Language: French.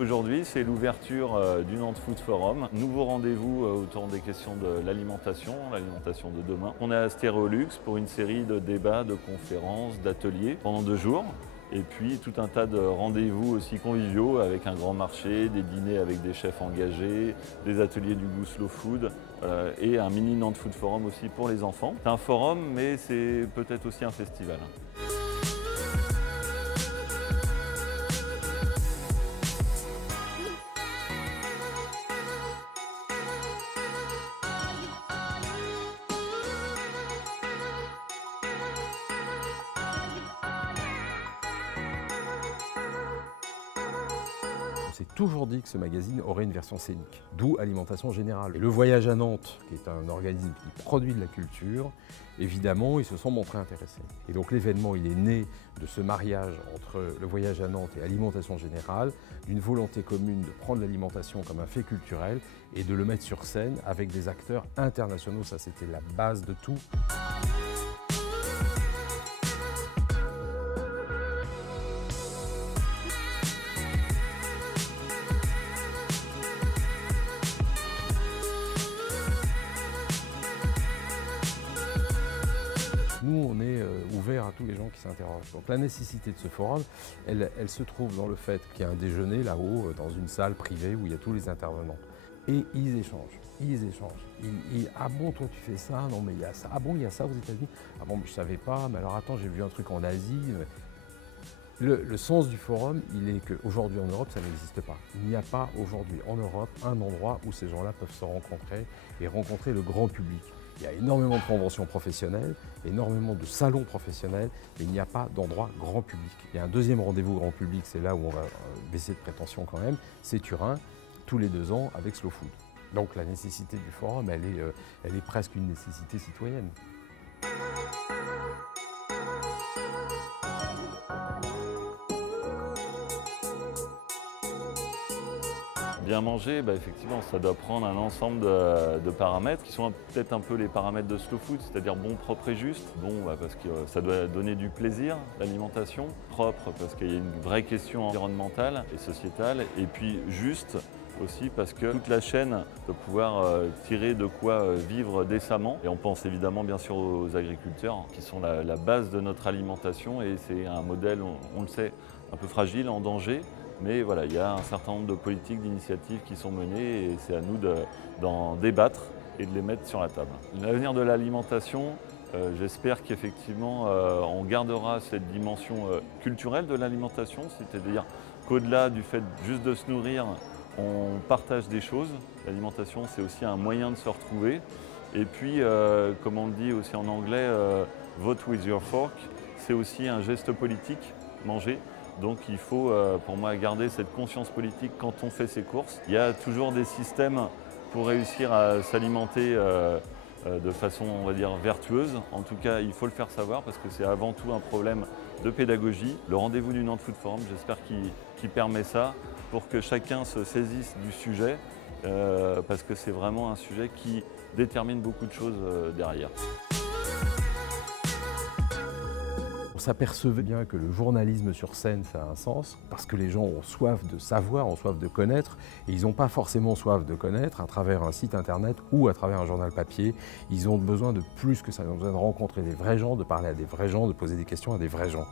Aujourd'hui, c'est l'ouverture du Nantes Food Forum. Nouveau rendez-vous autour des questions de l'alimentation de demain. On est à Stéréolux pour une série de débats, de conférences, d'ateliers pendant 2 jours. Et puis tout un tas de rendez-vous aussi conviviaux avec un grand marché, des dîners avec des chefs engagés, des ateliers du goût slow food et un mini Nantes Food Forum aussi pour les enfants. C'est un forum, mais c'est peut-être aussi un festival. On s'est toujours dit que ce magazine aurait une version scénique, d'où Alimentation Générale. Et le Voyage à Nantes, qui est un organisme qui produit de la culture, évidemment, ils se sont montrés intéressés. Et donc l'événement, il est né de ce mariage entre le Voyage à Nantes et Alimentation Générale, d'une volonté commune de prendre l'alimentation comme un fait culturel et de le mettre sur scène avec des acteurs internationaux. Ça, c'était la base de tout. Nous, on est ouvert à tous les gens qui s'interrogent. Donc la nécessité de ce forum, elle se trouve dans le fait qu'il y a un déjeuner là-haut, dans une salle privée où il y a tous les intervenants. Et ils échangent. Ah bon, toi tu fais ça? Non mais il y a ça. Ah bon, il y a ça aux États-Unis? Ah bon, mais je savais pas. Mais alors attends, j'ai vu un truc en Asie. Le sens du forum, il est qu'aujourd'hui en Europe, ça n'existe pas. Il n'y a pas aujourd'hui en Europe un endroit où ces gens-là peuvent se rencontrer et rencontrer le grand public. Il y a énormément de conventions professionnelles, énormément de salons professionnels, mais il n'y a pas d'endroit grand public. Il y a un deuxième rendez-vous grand public, c'est là où on va baisser de prétention quand même, c'est Turin, tous les 2 ans avec Slow Food. Donc la nécessité du forum, elle est presque une nécessité citoyenne. Bien manger, effectivement, ça doit prendre un ensemble de paramètres qui sont peut-être un peu les paramètres de slow food, c'est-à-dire bon, propre et juste. Bon, parce que ça doit donner du plaisir, l'alimentation. Propre, parce qu'il y a une vraie question environnementale et sociétale. Et puis juste aussi parce que toute la chaîne doit pouvoir tirer de quoi vivre décemment. Et on pense évidemment bien sûr aux agriculteurs qui sont la base de notre alimentation et c'est un modèle, on le sait, un peu fragile, en danger. Mais voilà, il y a un certain nombre de politiques, d'initiatives qui sont menées et c'est à nous d'en débattre et de les mettre sur la table. L'avenir de l'alimentation, j'espère qu'effectivement on gardera cette dimension culturelle de l'alimentation, c'est-à-dire qu'au-delà du fait juste de se nourrir, on partage des choses. L'alimentation, c'est aussi un moyen de se retrouver. Et puis, comme on le dit aussi en anglais, vote with your fork, c'est aussi un geste politique, manger. Donc il faut, pour moi, garder cette conscience politique quand on fait ses courses. Il y a toujours des systèmes pour réussir à s'alimenter de façon, on va dire, vertueuse. En tout cas, il faut le faire savoir parce que c'est avant tout un problème de pédagogie. Le rendez-vous du Nantes Food Forum, j'espère qu'il permet ça pour que chacun se saisisse du sujet parce que c'est vraiment un sujet qui détermine beaucoup de choses derrière. On s'apercevait bien que le journalisme sur scène, ça a un sens, parce que les gens ont soif de savoir, ont soif de connaître, et ils n'ont pas forcément soif de connaître à travers un site internet ou à travers un journal papier. Ils ont besoin de plus que ça, ils ont besoin de rencontrer des vrais gens, de parler à des vrais gens, de poser des questions à des vrais gens.